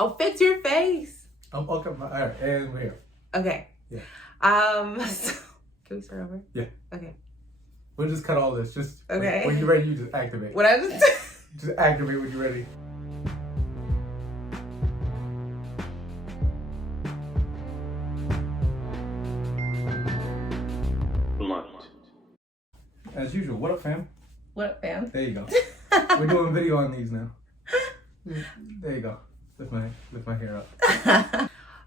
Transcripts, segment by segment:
Oh, fix your face. Okay, all right, and we're here. Okay. Yeah. So, can we start over? Yeah. Okay. We'll just cut all this. Just Okay. when you're ready, you just activate. What I just Just activate when you're ready. Blunt. As usual. What up, fam? What up, fam? There you go. We're doing video on these now. There you go. Lift my hair up.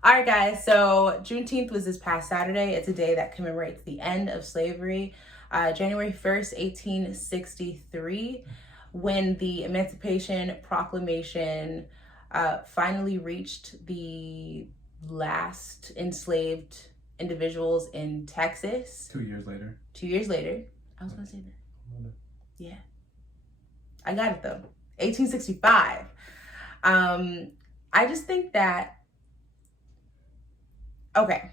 All right, guys. So Juneteenth was this past Saturday. It's a day that commemorates the end of slavery. January 1st, 1863, when the Emancipation Proclamation finally reached the last enslaved individuals in Texas. 2 years later. 2 years later. I was going to say that. Yeah. I got it, though. 1865. I just think that, okay,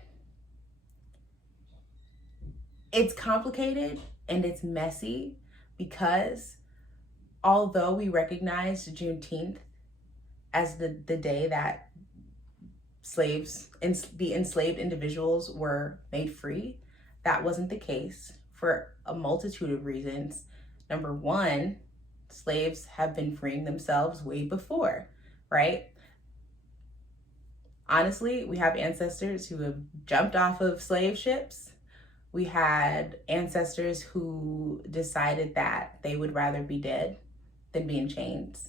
it's complicated and it's messy because although we recognize Juneteenth as the day that the enslaved individuals were made free, that wasn't the case for a multitude of reasons. Number one, slaves have been freeing themselves way before, right? Honestly, we have ancestors who have jumped off of slave ships. We had ancestors who decided that they would rather be dead than be in chains.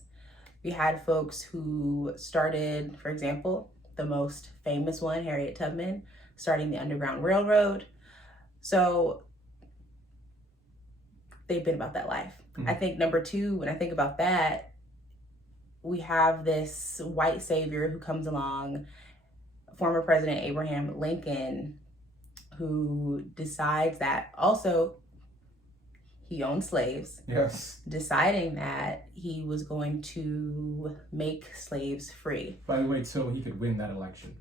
We had folks who started, for example, the most famous one, Harriet Tubman, starting the Underground Railroad. So they've been about that life. I think number two, when I think about that, we have this white savior who comes along, former President Abraham Lincoln, who decides that also he owned slaves. Yes. Deciding that he was going to make slaves free. By the way, so he could win that election.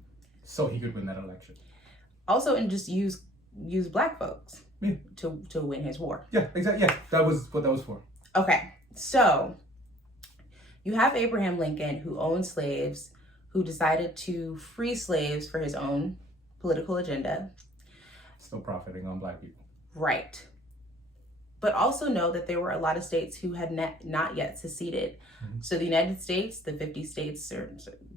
Also, and just use black folks Yeah. to win his war. Yeah, exactly. Yeah, that was what that was for. Okay, so you have Abraham Lincoln, who owned slaves, who decided to free slaves for his own political agenda. Still profiting on black people. Right. But also know that there were a lot of states who had not yet seceded. Mm-hmm. So the United States, the 50 states,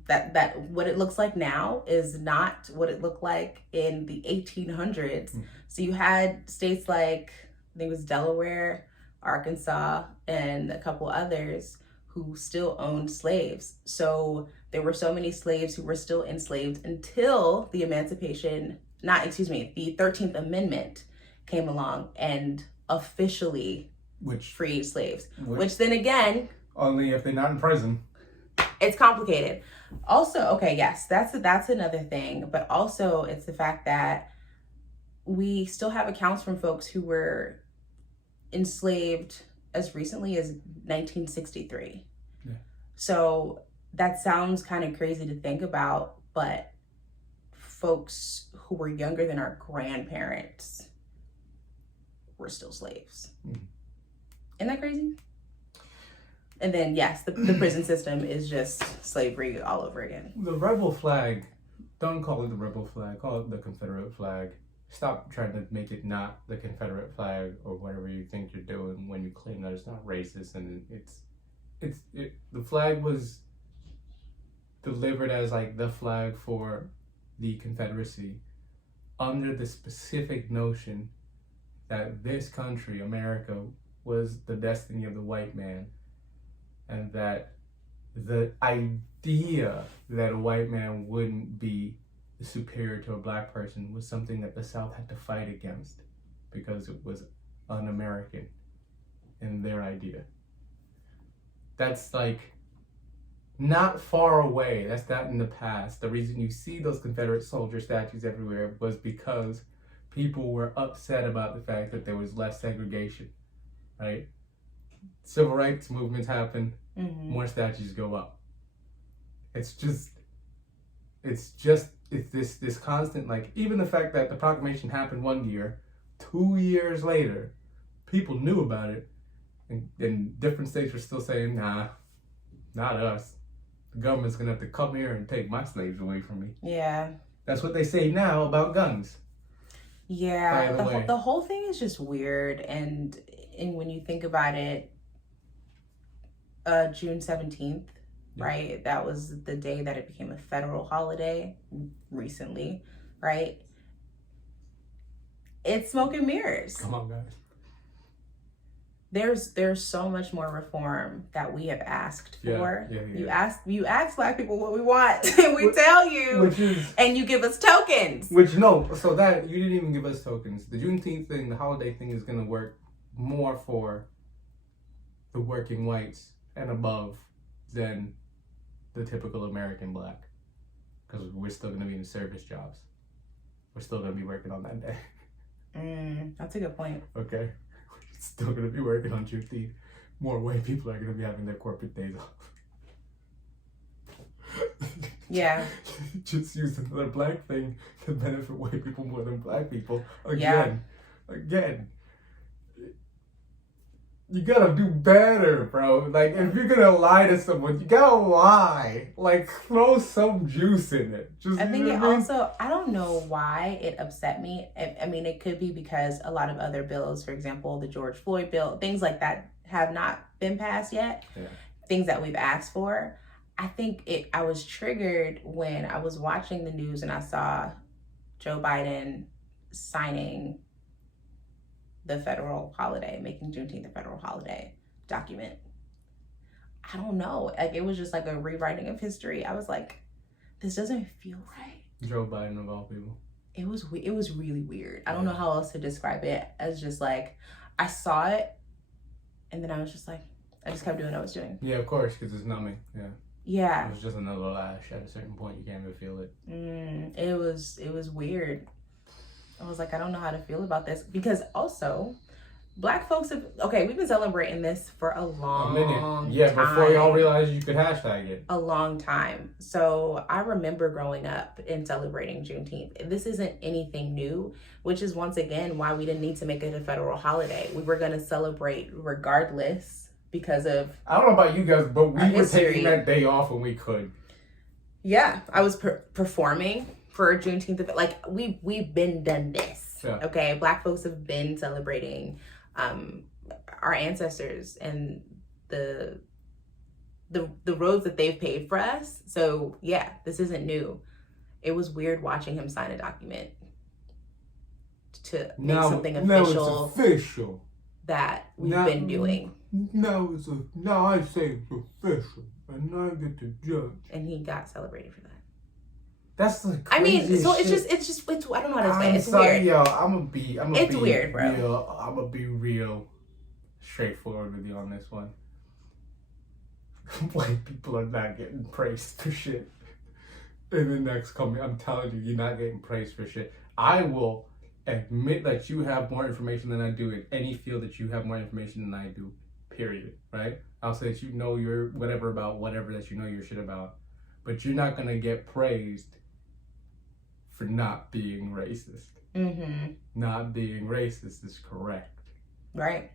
that what it looks like now is not what it looked like in the 1800s. Mm-hmm. So you had states like, I think it was Delaware, Arkansas, and a couple others who still owned slaves. So there were so many slaves who were still enslaved until the the 13th Amendment came along and officially freed slaves. Which then again, only if they're not in prison. It's complicated. Also, okay, yes, that's another thing. But also it's the fact that we still have accounts from folks who were enslaved as recently as 1963. Yeah. So that sounds kind of crazy to think about, but folks who were younger than our grandparents were still slaves. Mm-hmm. Isn't that crazy? And then, yes, the prison system is just slavery all over again. The rebel flag, don't call it the rebel flag, call it the Confederate flag. Stop trying to make it not the Confederate flag or whatever you think you're doing when you claim that it's not racist. And the flag was delivered as like the flag for the Confederacy under the specific notion that this country, America, was the destiny of the white man, and that the idea that a white man wouldn't be superior to a black person was something that the South had to fight against because it was un-American in their idea. That's like not far away. That's not in the past. The reason you see those Confederate soldier statues everywhere was because people were upset about the fact that there was less segregation, right? Civil rights movements happen, more statues go up. It's this constant, like, even the fact that the proclamation happened 1 year, 2 years later, people knew about it, and different states were still saying, nah, Not us. The government's gonna have to come here and take my slaves away from me. Yeah. That's what they say now about guns. Yeah. The whole thing is just weird, and when you think about it, June 17th, right? That was the day that it became a federal holiday recently, right? It's smoke and mirrors. Come on, guys. There's so much more reform that we have asked for. Yeah. You ask Black people what we want, and we tell you, and you give us tokens. So that you didn't even give us tokens. The Juneteenth thing, the holiday thing, is gonna work more for the working whites and above than the typical American Black, because we're still gonna be in service jobs. We're still gonna be working on that day. That's a good point. Okay. Still gonna be working on Juneteenth. More white people are gonna be having their corporate days off. Yeah. Just use another Black thing to benefit white people more than Black people. Again. You gotta do better, bro. Like, if you're gonna lie to someone, you gotta lie. Like, throw some juice in it. I think it also, I don't know why it upset me. I mean, it could be because a lot of other bills, for example, the George Floyd bill, things like that have not been passed yet. Yeah. Things that we've asked for. I was triggered when I was watching the news and I saw Joe Biden signing the federal holiday, making Juneteenth a federal holiday document. I don't know. Like, it was just like a rewriting of history. I was like, this doesn't feel right. Joe Biden of all people. It was really weird. I don't know how else to describe it. As just like, I saw it, and then I was just like, I just kept doing what I was doing. Yeah, of course, because it's numbing. Yeah. Yeah. It was just another lash. At a certain point, you can't even feel it. It was weird. I was like, I don't know how to feel about this, because also Black folks we've been celebrating this for a long time. Yeah, before y'all realized you could hashtag it. A long time. So I remember growing up and celebrating Juneteenth. This isn't anything new, which is once again why we didn't need to make it a federal holiday. We were going to celebrate regardless because of, I don't know about you guys, but we were taking that day off when we could. Yeah, I was performing for Juneteenth. Like, we've been done this. Yeah. Okay, Black folks have been celebrating our ancestors and the roads that they've paved for us. So yeah, this isn't new. It was weird watching him sign a document to make something official. It's official That we've been doing. Now I say it's official, and I get to judge. And he got celebrated for that. That's the craziest shit. It's just I don't know how to explain it. It's weird. Yo, It's weird, bro. I'm gonna be real straightforward with you on this one. White people are not getting praised for shit. In the next coming, I'm telling you, you're not getting praised for shit. I will admit that you have more information than I do in any field that you have more information than I do, period, right? I'll say that you know your whatever about whatever that you know your shit about, but you're not gonna get praised for not being racist. Not being racist is correct. Right.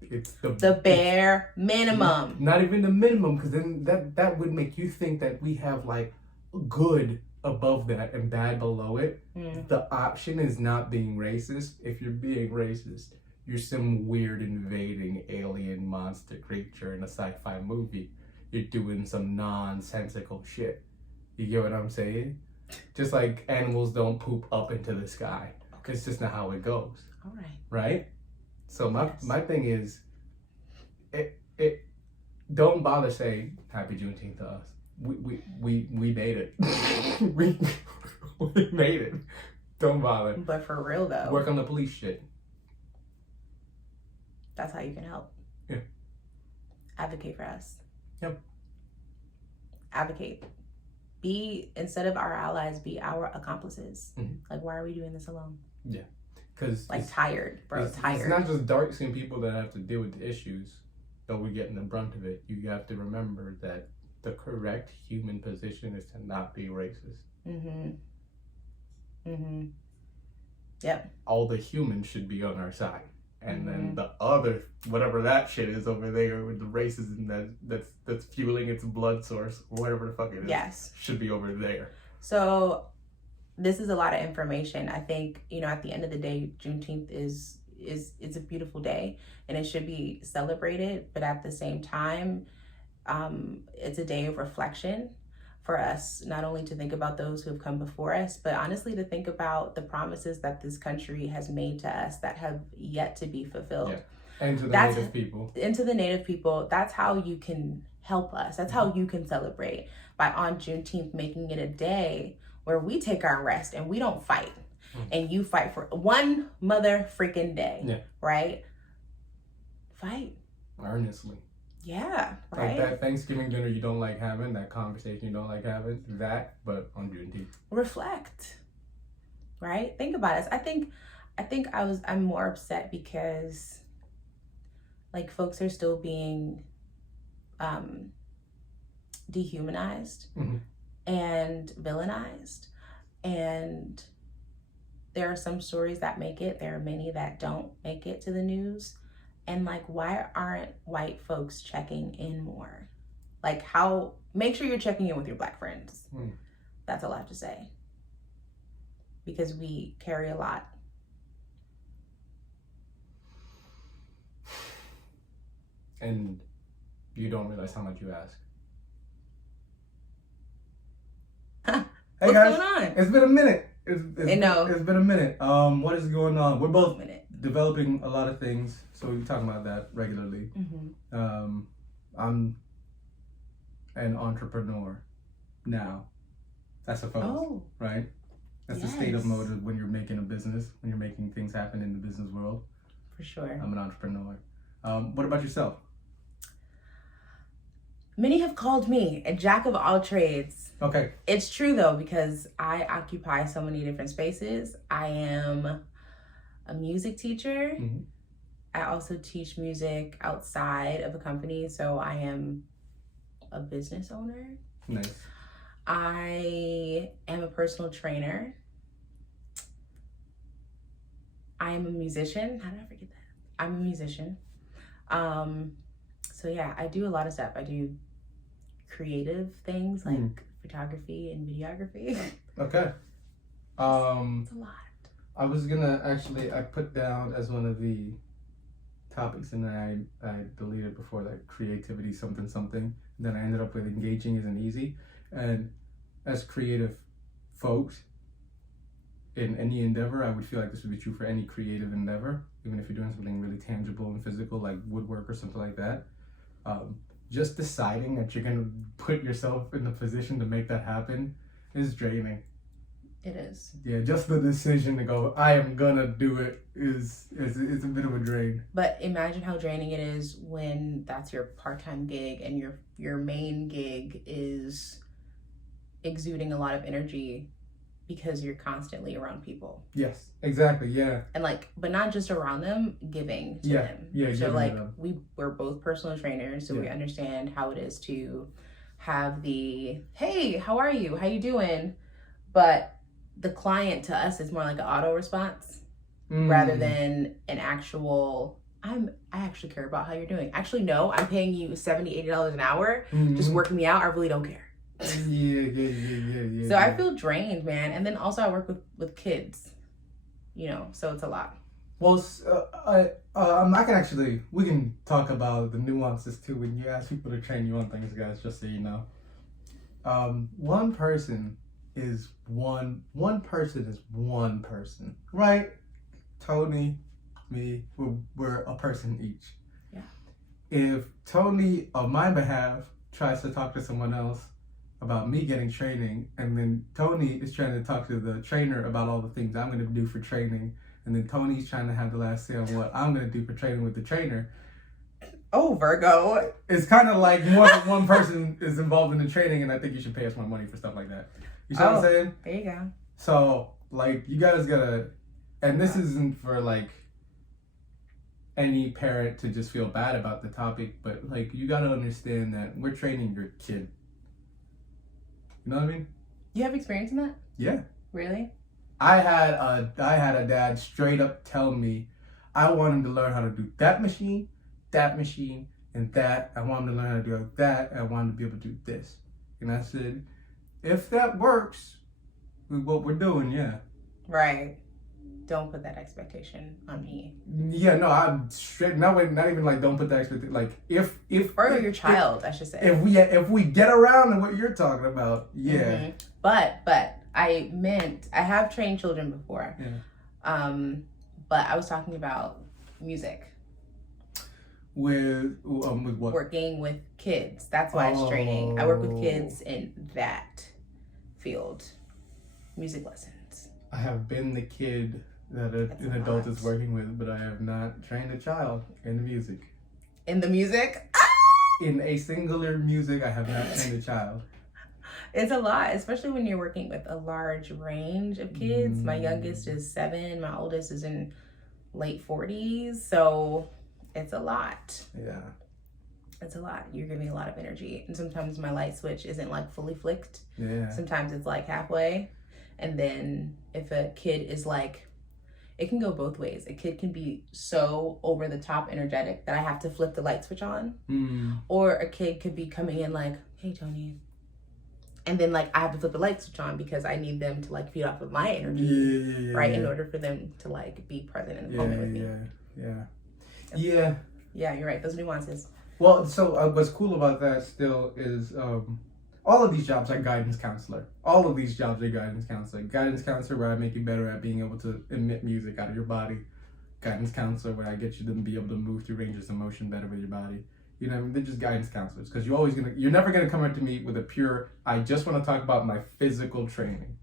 It's the bare minimum. Not even the minimum, because then that would make you think that we have like good above that and bad below it. The option is not being racist. If you're being racist, you're some weird invading alien monster creature in a sci-fi movie. You're doing some nonsensical shit. You get what I'm saying? Just like animals don't poop up into the sky. Okay. It's just not how it goes. All right. Right? So my thing is, it don't bother saying Happy Juneteenth to us. We made it. we made it. Don't bother. But for real though, work on the police shit. That's how you can help. Yeah. Advocate for us. Yep. Advocate. Instead of our allies, be our accomplices. Like, why are we doing this alone? Yeah. Because tired, bro. Tired. It's not just dark-skinned people that have to deal with the issues, though we're getting the brunt of it. You have to remember that the correct human position is to not be racist. Yep. All the humans should be on our side. and then the other, whatever that shit is over there with the racism that's fueling its blood source, or whatever the fuck it is, yes, should be over there. So this is a lot of information. I think, at the end of the day, Juneteenth is a beautiful day and it should be celebrated, but at the same time, it's a day of reflection for us, not only to think about those who have come before us, but honestly to think about the promises that this country has made to us that have yet to be fulfilled. Yeah. And to the native people. And to the native people, that's how you can help us. That's how you can celebrate, by on Juneteenth making it a day where we take our rest and we don't fight. And you fight for one mother freaking day. Yeah. Right? Fight. Earnestly. Yeah, right. Like that Thanksgiving dinner you don't like having, that conversation you don't like having, but on Juneteenth. Reflect. Right? Think about it. I think I'm more upset because like folks are still being dehumanized and villainized, and there are some stories that make it, there are many that don't make it to the news. And like, why aren't white folks checking in more? Like, make sure you're checking in with your Black friends. That's all I have to say. Because we carry a lot. And you don't realize how much you ask. Hey What's guys, going on? It's been a minute. It's been a minute. What is going on? We're both developing a lot of things, so we talk about that regularly. I'm an entrepreneur now, I suppose, right? That's the state of mode when you're making a business, when you're making things happen in the business world. For sure. I'm an entrepreneur. What about yourself? Many have called me a jack of all trades. Okay. It's true though, because I occupy so many different spaces. I am a music teacher. I also teach music outside of a company, so I am a business owner. Nice. I am a personal trainer. I am a musician. How did I forget that? I'm a musician. So yeah, I do a lot of stuff. I do creative things like photography and videography. Okay. It's a lot. I was gonna I put down as one of the topics, and then I deleted before, like creativity something. Then I ended up with engaging isn't easy. And as creative folks in any endeavor, I would feel like this would be true for any creative endeavor, even if you're doing something really tangible and physical like woodwork or something like that. Just deciding that you're gonna put yourself in the position to make that happen is draining. It is. Yeah, just the decision to go, I am gonna do it is a bit of a drain. But imagine how draining it is when that's your part-time gig and your main gig is exuding a lot of energy because you're constantly around people. Yes, exactly, yeah. And but not just around them, giving to them. Yeah, so we're both personal trainers, so we understand how it is to have the, hey, how are you? How you doing? But the client to us is more like an auto response rather than an actual, I actually care about how you're doing. Actually, no, I'm paying you $70, $80 an hour. Just working me out. I really don't care. Yeah. So I feel drained, man. And then also I work with kids, so it's a lot. Well, we can talk about the nuances too when you ask people to train you on things, guys, just so you know. One person is one person, right? Tony, me, we're a person each. Yeah. If Tony, on my behalf, tries to talk to someone else about me getting training, and then Tony is trying to talk to the trainer about all the things I'm going to do for training, and then Tony's trying to have the last say on what I'm going to do for training with the trainer. Oh, Virgo. It's kind of like more than one person is involved in the training, and I think you should pay us more money for stuff like that. You see what I'm saying? There you go. So, you guys gotta, and this isn't for, any parent to just feel bad about the topic, but, you gotta understand that we're training your kid. You know what I mean? You have experience in that? Yeah. Really? I had a dad straight up tell me, I want him to learn how to do that machine, and that. I want him to learn how to do that. I want him to be able to do this. And I said, if that works with what we're doing, yeah. Right. Don't put that expectation on me. Yeah, no, I'm straight. Not even like don't put that expectation. Like if or your child, I should say. If we get around to what you're talking about, yeah. Mm-hmm. But I have trained children before. Yeah. But I was talking about music. With what? Working with kids. That's why it's training. I work with kids in that field. Music lessons. I have been the kid that an adult is working with, but I have not trained a child in music. In the music? In a singular music, I have not trained a child. It's a lot, especially when you're working with a large range of kids. My youngest is 7. My oldest is in late 40s. So it's a lot. Yeah. It's a lot. You're giving a lot of energy. And sometimes my light switch isn't like fully flicked. Yeah. Sometimes it's like halfway. And then if a kid is like, it can go both ways. A kid can be so over the top energetic that I have to flip the light switch on. Or a kid could be coming in like, hey, Tony. And then like I have to flip the light switch on because I need them to like feed off of my energy, right? In order for them to like be present in the moment with me. Yeah, you're right. Those nuances. Well, so what's cool about that still is all of these jobs are guidance counselor. All of these jobs are guidance counselor. Guidance counselor where I make you better at being able to emit music out of your body. Guidance counselor where I get you to be able to move through ranges of motion better with your body. You know, they're just guidance counselors because you're never gonna come up to me with a pure, I just want to talk about my physical training.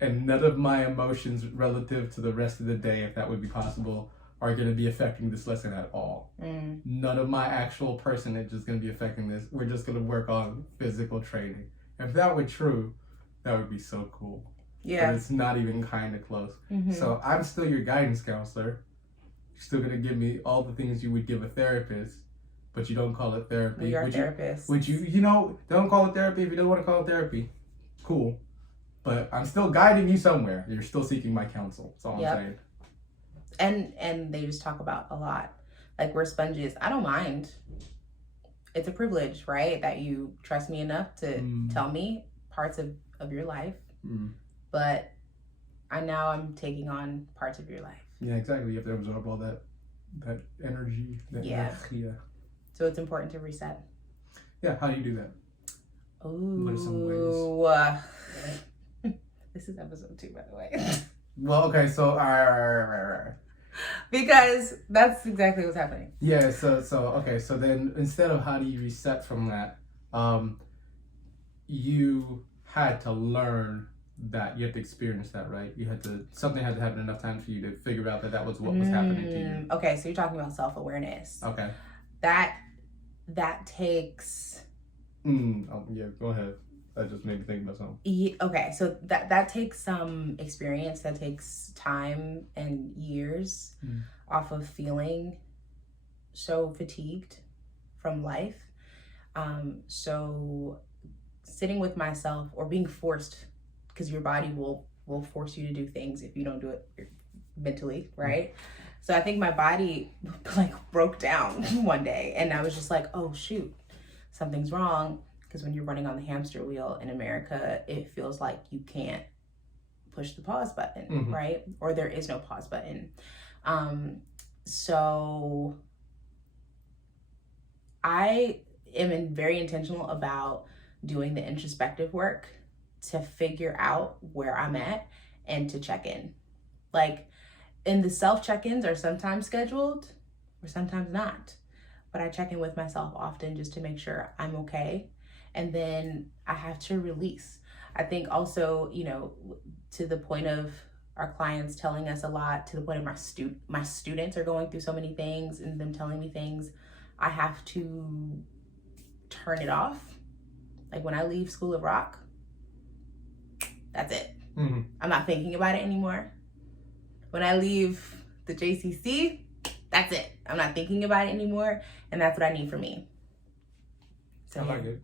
And none of my emotions relative to the rest of the day, if that would be possible, are going to be affecting this lesson at all. None of my actual personage is going to be affecting this. We're just going to work on physical training. If that were true, that would be so cool. Yeah. But it's not even kind of close. So I'm still your guidance counselor. You're still going to give me all the things you would give a therapist, but you don't call it therapy. We are therapists. Would you don't call it therapy if you don't want to call it therapy. Cool. But I'm still guiding you somewhere. You're still seeking my counsel. That's all I'm saying. And they just talk about a lot. Like we're sponges. I don't mind. It's a privilege, right? That you trust me enough to tell me parts of your life. But I'm taking on parts of your life. Yeah, exactly. You have to absorb all that energy. Energia. So it's important to reset. Yeah, how do you do that? Ooh. What are some ways? This is episode 2, by the way. Well, okay, so because that's exactly what's happening. Yeah, so okay, so then instead of how do you reset from that, you had to learn that, you had to experience that, right? Something had to happen enough times for you to figure out that was what was happening to you. Okay, so you're talking about self-awareness. Okay. That takes. Oh yeah, go ahead. That just made me think about something. Yeah, okay, so that takes some experience. That takes time and years off of feeling so fatigued from life. So sitting with myself or being forced, because your body will force you to do things if you don't do it mentally, right? So I think my body like broke down one day and I was just like, oh shoot, something's wrong. Because when you're running on the hamster wheel in America, it feels like you can't push the pause button, right? Or there is no pause button. So I am very intentional about doing the introspective work to figure out where I'm at and to check in. Like, and the self check-ins are sometimes scheduled or sometimes not. But I check in with myself often just to make sure I'm okay. And then I have to release. I think also, to the point of our clients telling us a lot, to the point of my students are going through so many things and them telling me things, I have to turn it off. Like when I leave School of Rock, that's it. I'm not thinking about it anymore. When I leave the JCC, that's it. I'm not thinking about it anymore. And that's what I need for me. So, I like it.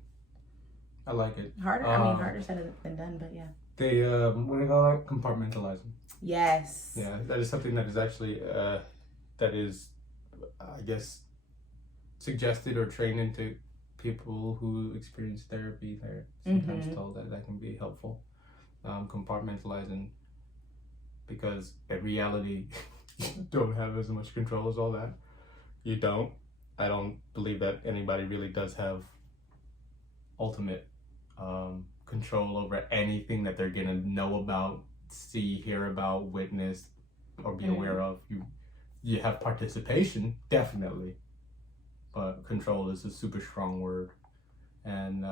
I like it. Harder said than done, but yeah. They, what do they call that? Compartmentalizing. Yes. Yeah, that is something that is actually that is, I guess, suggested or trained into people who experience therapy. They're sometimes told that can be helpful. Compartmentalizing, because in reality, you don't have as much control as all that. You don't. I don't believe that anybody really does have ultimate control over anything that they're gonna know about, see, hear about, witness, or be aware of. You have participation, definitely, but control is a super strong word, and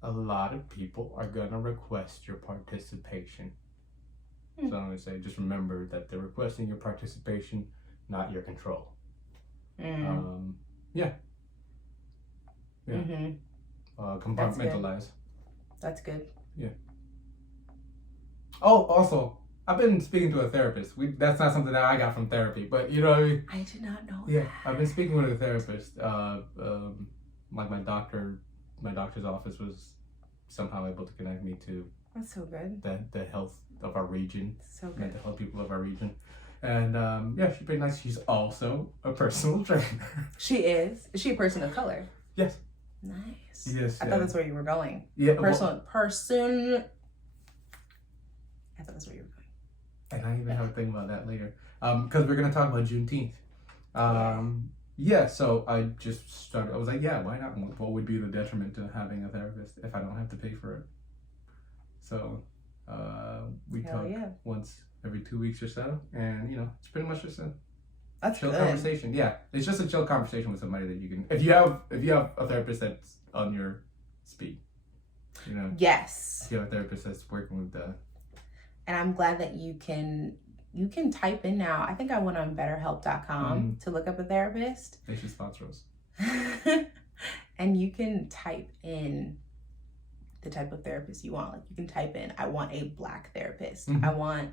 a lot of people are gonna request your participation. So I'm gonna say, just remember that they're requesting your participation, not your control. Compartmentalize. That's good. Yeah. Oh, also, I've been speaking to a therapist. That's not something that I got from therapy, but you know what I mean? I did not know Yeah, that. I've been speaking with a therapist. Like my doctor's office was somehow able to connect me to That's so good. the health of our region, So good. mental health people of our region. And yeah, she's pretty nice. She's also a personal trainer. She is. Is she a person of color? Yes. Nice. Yes. I thought that's where you were going. Yeah. Person. I thought that's where you were going. And I even have a thing about that later. Because we're gonna talk about Juneteenth. Yeah. So I just started. I was like, yeah, why not? What would be the detriment to having a therapist if I don't have to pay for it? So we talk once every 2 weeks or so, and it's pretty much just a chill conversation. Yeah, it's just a chill conversation with somebody that you can. If you have a therapist that's on your speed, Yes. If you have a therapist that's working with the. And I'm glad that you can type in now. I think I went on BetterHelp.com to look up a therapist. They should sponsor us. And you can type in the type of therapist you want. Like you can type in, I want a Black therapist. I want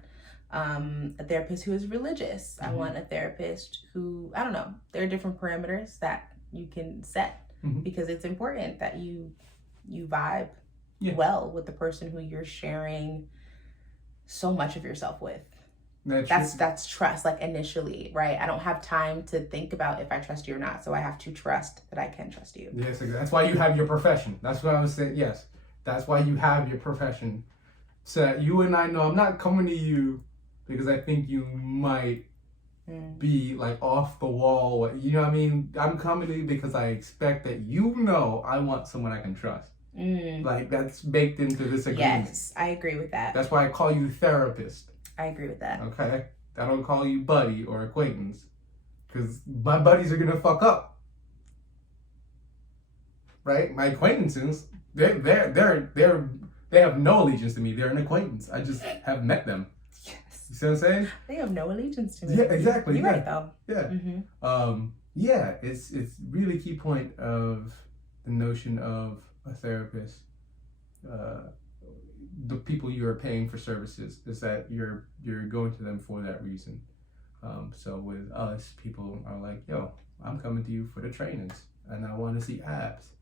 a therapist who is religious. I want a therapist who, I don't know. There are different parameters that you can set because it's important that you vibe well with the person who you're sharing so much of yourself with. That's trust, like initially, right? I don't have time to think about if I trust you or not, so I have to trust that I can trust you. Yes, exactly. That's why you have your profession. That's what I was saying. Yes, that's why you have your profession. So you and I know I'm not coming to you because I think you might be like off the wall. You know what I mean? I'm coming to you because I expect that I want someone I can trust. Like that's baked into this agreement. Yes, I agree with that. That's why I call you therapist. I agree with that. Okay? I don't call you buddy or acquaintance. Because my buddies are gonna fuck up. Right? My acquaintances, they have no allegiance to me. They're an acquaintance. I just have met them. Yes. You see what I'm saying? They have no allegiance to me. Yeah, exactly. You're right though. Yeah. Yeah, it's really key point of the notion of a therapist. The people you are paying for services is that you're going to them for that reason. So with us, people are like, yo, I'm coming to you for the trainings, and I want to see abs,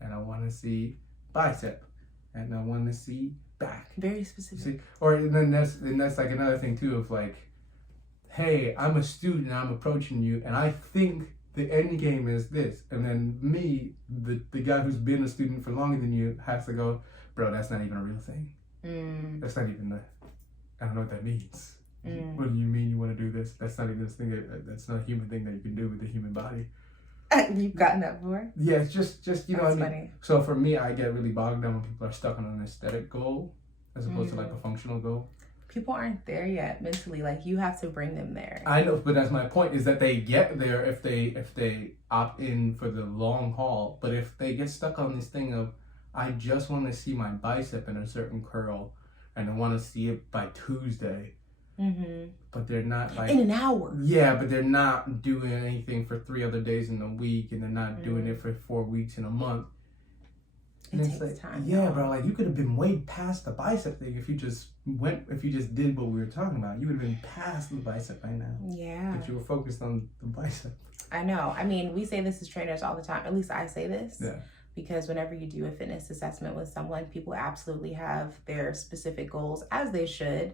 and I want to see bicep, and I want to see back. Very specific. See? And then that's like another thing too of like, hey, I'm a student, and I'm approaching you, and I think the end game is this, and then me, the guy who's been a student for longer than you, has to go, bro, that's not even a real thing. That's not even I don't know what that means. What do you mean you want to do this? That's not even this thing. That's not a human thing that you can do with the human body. You've gotten that before? Yeah, it's just you know That's what I mean. funny. So for me, I get really bogged down when people are stuck on an aesthetic goal as opposed to like a functional goal. People aren't there yet mentally. Like you have to bring them there. I know, but that's my point. Is that they get there if they opt in for the long haul. But if they get stuck on this thing of, I just want to see my bicep in a certain curl, and I want to see it by Tuesday. But they're not like in an hour. Yeah, but they're not doing anything for 3 other days in a week, and they're not doing it for 4 weeks in a month. And It it's takes like, time. yeah, bro. Like you could have been way past the bicep thing if you just did what we were talking about. You would have been past the bicep by now. Yeah. But you were focused on the bicep. I know. I mean, we say this as trainers all the time. At least I say this. Yeah. because whenever you do a fitness assessment with someone, people absolutely have their specific goals, as they should.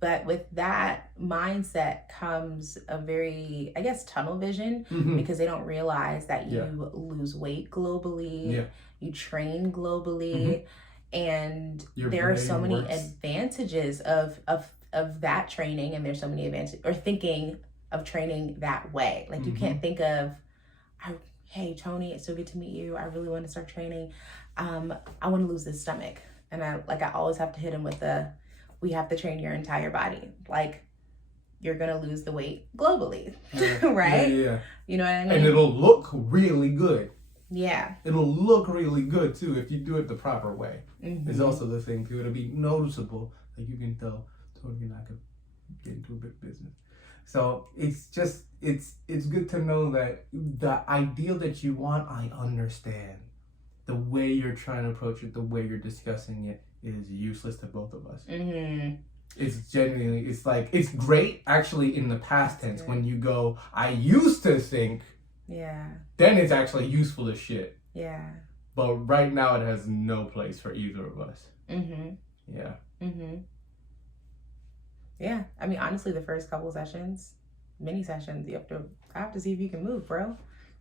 But with that mindset comes a very, I guess, tunnel vision, because they don't realize that you lose weight globally, you train globally, and there are so many advantages of that training, and there's so many advantages, or thinking of training that way. Like you can't think of, hey Tony, it's so good to meet you, I really want to start training, I want to lose this stomach, and I always have to hit him with we have to train your entire body. Like, you're gonna lose the weight globally, right? You know what I mean? And it'll look really good. Yeah. It'll look really good too if you do it the proper way. It's also the thing too. It'll be noticeable. Like you can tell Tony and I could get into a big business. So it's just, it's good to know that the ideal that you want, I understand. The way you're trying to approach it, the way you're discussing it is useless to both of us. It's genuinely, it's like, it's great actually in the past tense when you go, I used to think, then it's actually useful as shit. But right now it has no place for either of us. Yeah, I mean, honestly, the first couple sessions, mini sessions, I have to see if you can move, bro.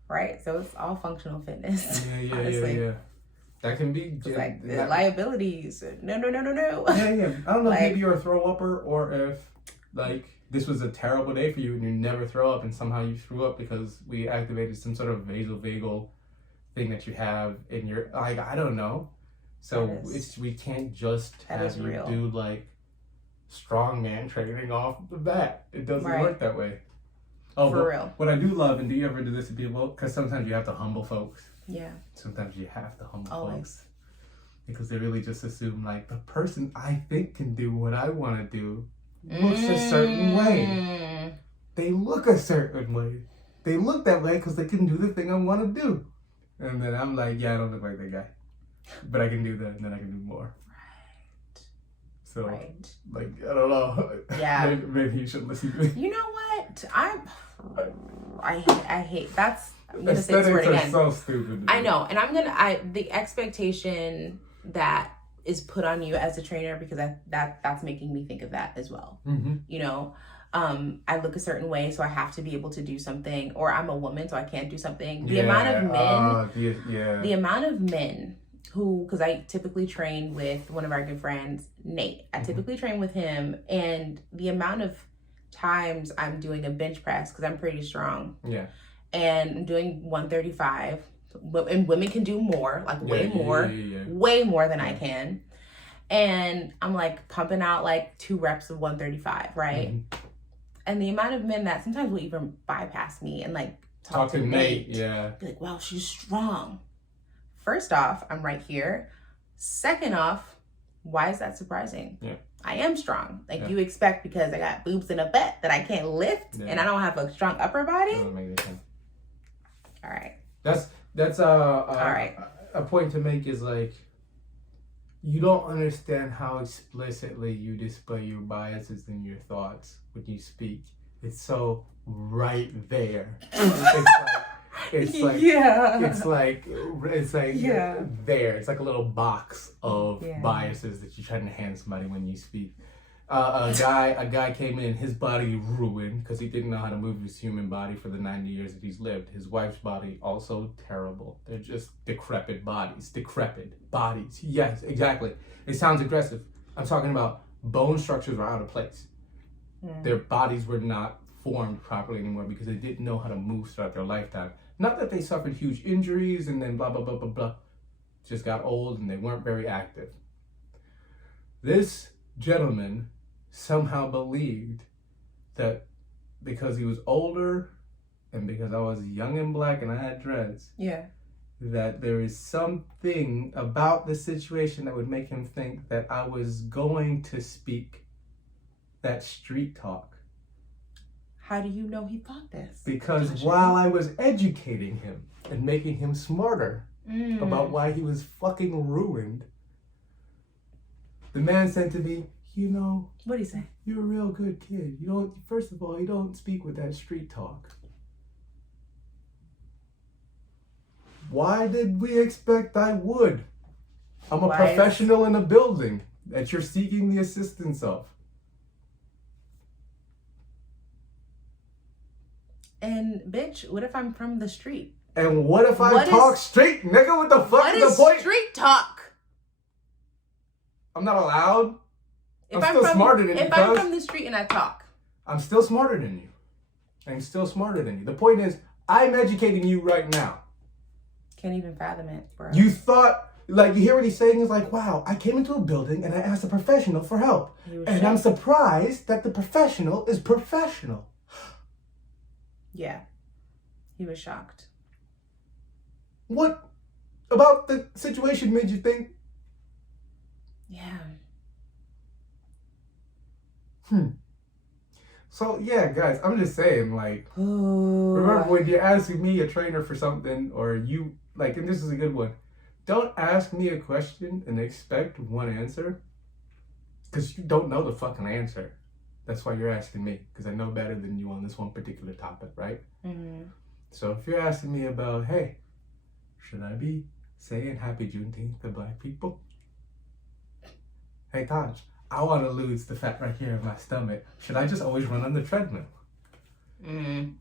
Right? So it's all functional fitness. Yeah. That can be like the liabilities. No. I don't know, maybe you're a throw upper, or if like this was a terrible day for you and you never throw up and somehow you threw up because we activated some sort of vasovagal thing that you have in your, like, I don't know. So we can't just have you do like strongman training off the bat. It doesn't work that way. Oh, for real. What I do love, and do you ever do this to people? Because sometimes you have to humble folks. Sometimes you have to humble folks. Because they really just assume like the person I think can do what I want to do looks a certain way. They look a certain way. They look that way because they can do the thing I want to do. And then I'm like, yeah, I don't look like that guy. But I can do that, and then I can do more. So, like, I don't know. Yeah. Maybe you should listen to me. You know what? I hate that's. I'm gonna say this word again. Aesthetics are so stupid. I know, and the expectation that is put on you as a trainer, because that's making me think of that as well. You know, I look a certain way, so I have to be able to do something, or I'm a woman, so I can't do something. The amount of men who, because I typically train with one of our good friends, Nate. I typically train with him, and the amount of times I'm doing a bench press, because I'm pretty strong. And I'm doing 135, and women can do more, like way more than I can. And I'm like pumping out like 2 reps of 135, right? And the amount of men that sometimes will even bypass me and like talk to Nate. Be like, wow, she's strong. First off, I'm right here. Second off, why is that surprising? I am strong. Like you expect, because I got boobs and a butt, that I can't lift and I don't have a strong upper body? All right. That's a point to make, is like, you don't understand how explicitly you display your biases and your thoughts when you speak. It's so right there. It's like there. It's like a little box of biases that you're trying to hand somebody when you speak. A guy came in, his body ruined because he didn't know how to move his human body for the 90 years that he's lived. His wife's body, also terrible. They're just decrepit bodies. Yes, exactly. It sounds aggressive. I'm talking about bone structures were out of place. Their bodies were not formed properly anymore because they didn't know how to move throughout their lifetime. Not that they suffered huge injuries and then blah, blah, blah, blah, blah. Just got old and they weren't very active. This gentleman somehow believed that because he was older and because I was young and black and I had dreads, that there is something about the situation that would make him think that I was going to speak that street talk. How do you know he thought this? Because while I was educating him and making him smarter about why he was fucking ruined, the man said to me, you know, what'd he say? You're a real good kid. You don't, first of all, you don't speak with that street talk. Why did we expect I would? I'm a Why professional in a building that you're seeking the assistance of. And bitch, what if I'm from the street? And what if I talk straight, nigga? What the fuck is the point? Street talk? I'm not allowed. If I'm still smarter than you. If I'm from the street and I talk, I'm still smarter than you. I'm still smarter than you. The point is, I'm educating you right now. Can't even fathom it, bro. You thought, like, you hear what he's saying? Is like, wow, I came into a building and I asked a professional for help. And I'm surprised that the professional is professional. Yeah. He was shocked. What about the situation made you think? Yeah. So, yeah, guys, I'm just saying, like, remember when you're asking me, a trainer, for something, or you, like, and this is a good one, don't ask me a question and expect one answer, because you don't know the fucking answer. That's why you're asking me, because I know better than you on this one particular topic, right? Mm-hmm. So if you're asking me about, hey, should I be saying Happy Juneteenth to Black people? Hey, Taj, I want to lose the fat right here in my stomach. Should I just always run on the treadmill?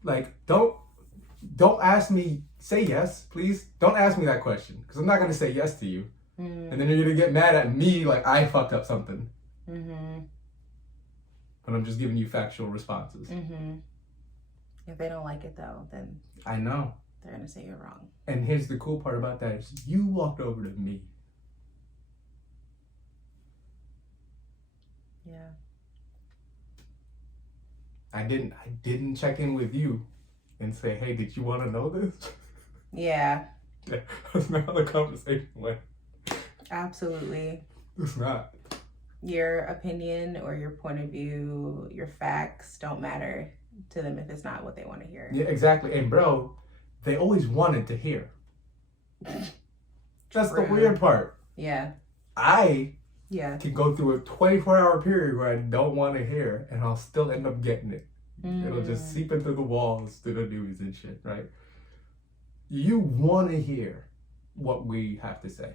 Like, don't ask me, say yes, please. Don't ask me that question, because I'm not going to say yes to you. And then you're going to get mad at me like I fucked up something. But I'm just giving you factual responses. If they don't like it, though, then I know. They're going to say you're wrong. And here's the cool part about that is you walked over to me. Yeah. I didn't check in with you and say, hey, did you want to know this? Yeah. That's not how the conversation went. Absolutely. It's not. Your opinion or your point of view, your facts don't matter to them if it's not what they want to hear. Yeah, exactly. And bro, they always wanted to hear. That's the weird part. Yeah. I can go through a 24-hour period where I don't want to hear, and I'll still end up getting it. It'll just seep into the walls through the news and shit, right? You want to hear what we have to say.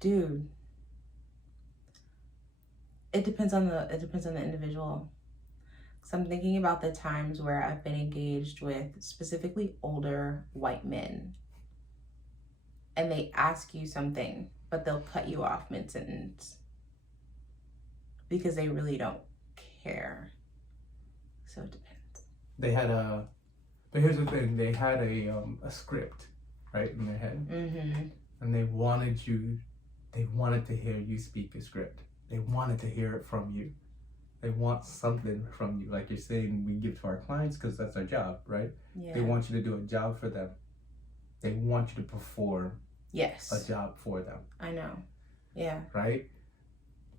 Dude. It depends on the individual. So I'm thinking about the times where I've been engaged with specifically older white men. And they ask you something, but they'll cut you off mid-sentence because they really don't care. So it depends. But here's the thing, they had a script, right, in their head. And they wanted to hear you speak a script. They wanted to hear it from you. They want something from you. Like you're saying, we give to our clients because that's our job, right? Yeah. They want you to do a job for them. They want you to perform a job for them. I know. Yeah. Right?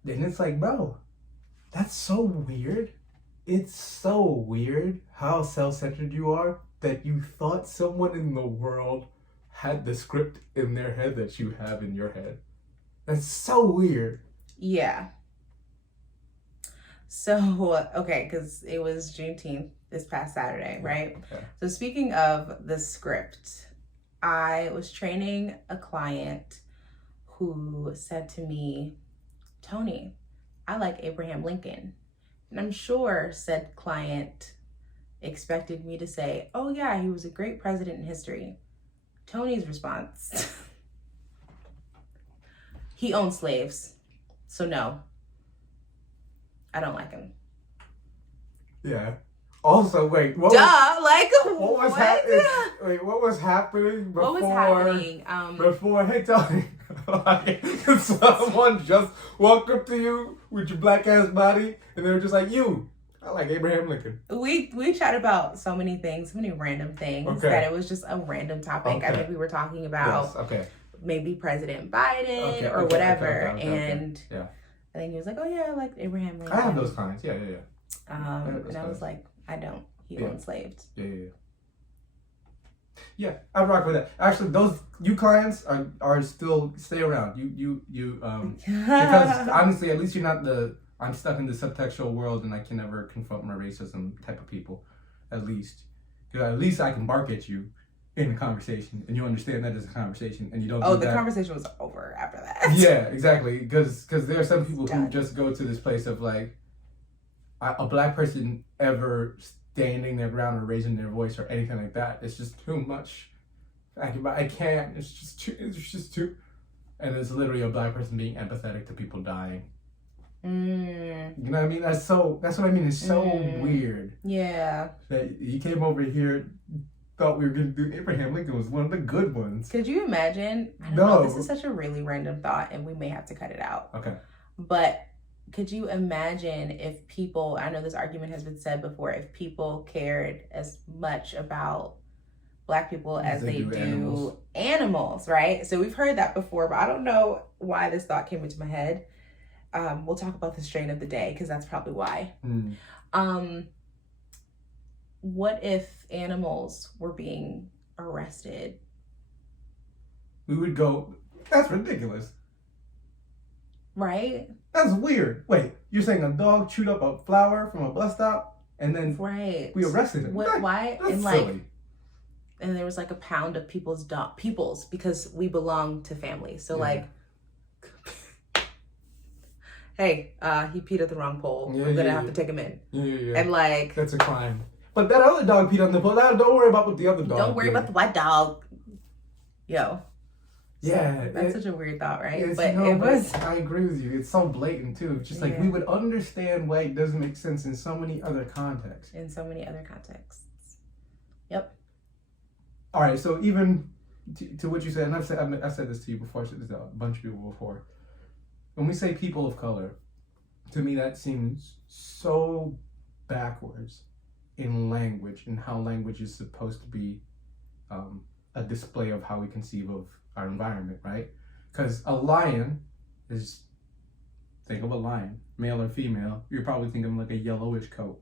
And it's like, bro, that's so weird. It's so weird how self-centered you are that you thought someone in the world had the script in their head that you have in your head. That's so weird. Yeah. So, okay, because it was Juneteenth this past Saturday, right? Okay. So speaking of the script, I was training a client who said to me, Tony, I like Abraham Lincoln. And I'm sure said client expected me to say, oh yeah, he was a great president in history. Tony's response, he owned slaves. So no, I don't like him. Yeah. Also, wait. What was happening? Wait, what was happening before? What was happening? Before, hey, Tony, like, someone just walked up to you with your black ass body, and they were just like, I like Abraham Lincoln. We chat about so many things, so many random things that it was just a random topic. I think we were talking about maybe President Biden or whatever, and I think he was like, oh yeah, I like Abraham Lincoln. I have those clients, yeah. And I was like, I don't. He owned slaves. Yeah, I rock with that. Actually, you clients are still stay around. You because honestly, at least you're not I'm stuck in the subtextual world and I can never confront my racism type of people. At least Because at least I can bark at you in a conversation, and you understand that as a conversation, and you don't. Oh, do the that. conversation was over after that. Yeah, exactly. Because there are some people who just go to this place of like, a black person ever standing their ground or raising their voice or anything like that. It's just too much. I can't. It's just too. It's just too. And it's literally a black person being empathetic to people dying. You know what I mean? That's what I mean. It's so weird. Yeah. That you came over here, thought we were going to do Abraham Lincoln was one of the good ones. Could you imagine? I don't know. This is such a really random thought, and we may have to cut it out. Okay. But could you imagine if people, I know this argument has been said before, if people cared as much about Black people as they do animals, right? So we've heard that before, but I don't know why this thought came into my head. We'll talk about the strain of the day, because that's probably why. What if animals were being arrested? We would go, that's ridiculous. Right? That's weird. Wait, you're saying a dog chewed up a flower from a bus stop and then we arrested him? Why? That's and silly. And there was like a pound of people's because we belong to families. So hey, he peed at the wrong pole. I'm gonna have to take him in. Yeah. And like, that's a crime. But that other dog peed on the pole. Don't worry about what the other dog. Don't worry about the white dog. Yo. Yeah, that's such a weird thought, right? But I agree with you. It's so blatant too. It's just like we would understand why it doesn't make sense in so many other contexts. Yep. All right. So even to what you said, and I've said this to you before. I've said this to a bunch of people before. When we say people of color, to me that seems so backwards in language and how language is supposed to be a display of how we conceive of our environment, right? Because a lion is, think of a lion, male or female, you're probably thinking like a yellowish coat,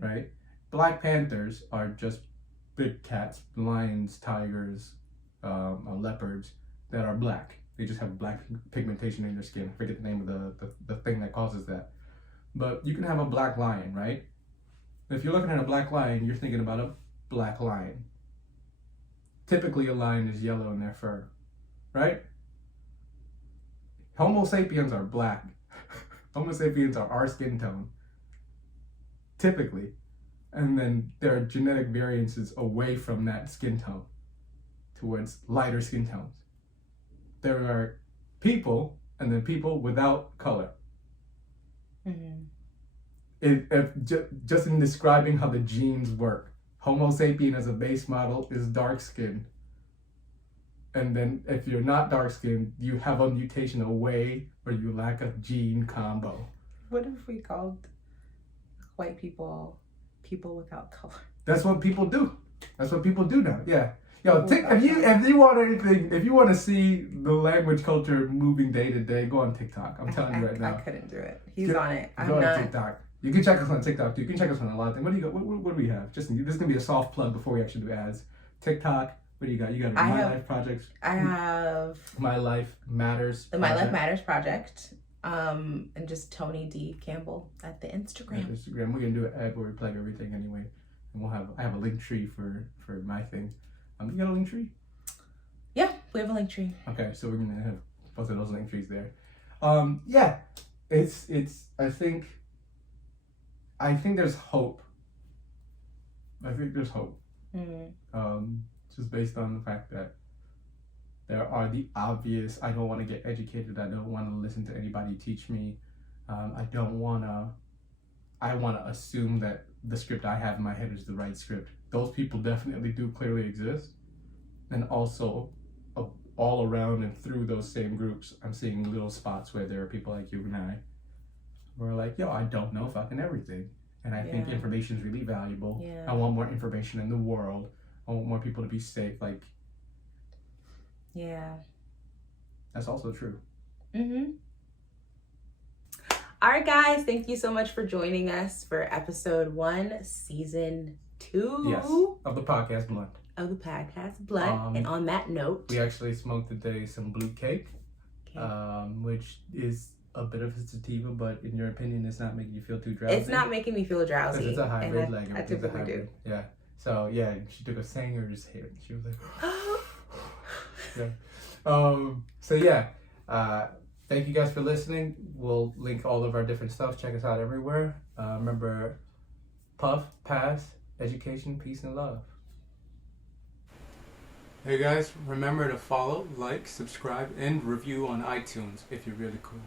right? Black Panthers are just big cats, lions, tigers, leopards that are black. They just have black pigmentation in their skin. I forget the name of the thing that causes that. But you can have a black lion, right? If you're looking at a black lion, you're thinking about a black lion. Typically, a lion is yellow in their fur, right? Homo sapiens are black. Homo sapiens are our skin tone, typically. And then there are genetic variances away from that skin tone towards lighter skin tones. There are people, and then people without color. Just in describing how the genes work, Homo sapien as a base model is dark skinned. And then if you're not dark skinned, you have a mutation away or you lack a gene combo. What if we called white people without color? That's what people do. That's what people do now. Yeah. Yo, if you want anything, if you want to see the language culture moving day to day, go on TikTok. I'm telling you right now. I couldn't do it. He's on it. Go on TikTok. You can check us on TikTok too. You can check us on a lot of things. What do you got? What do we have? This is gonna be a soft plug before we actually do ads. TikTok. What do you got? You got Life projects. I have My Life Matters. The My Life Matters project. And just Tony D. Campbell at the Instagram. We're gonna do an ad where we plug everything anyway, and I have a link tree for my thing. You got a link tree? Yeah, we have a link tree. Okay, so we're gonna have both of those link trees there. Yeah, it's. I think there's hope. Just based on the fact that there are the obvious, I don't want to get educated, I don't want to listen to anybody teach me, I want to assume that the script I have in my head is the right script. Those people definitely do clearly exist. And also, all around and through those same groups, I'm seeing little spots where there are people like you and I, who are like, yo, I don't know fucking everything. And I think information is really valuable. I want more information in the world. I want more people to be safe. That's also true. All right, guys. Thank you so much for joining us for episode 1, season 2. Yes, of the podcast Blunt. And on that note, we actually smoked today some blue cake. Which is a bit of a sativa, but in your opinion, it's not making you feel too drowsy? It's not making me feel drowsy. Because it's a hybrid. I typically do. Yeah. So yeah, she took a singer, just hit it. She was like, yeah. So yeah, thank you guys for listening. We'll link all of our different stuff. Check us out everywhere. Remember, puff, pass, education, peace, and love. Hey guys, remember to follow, like, subscribe, and review on iTunes if you're really cool.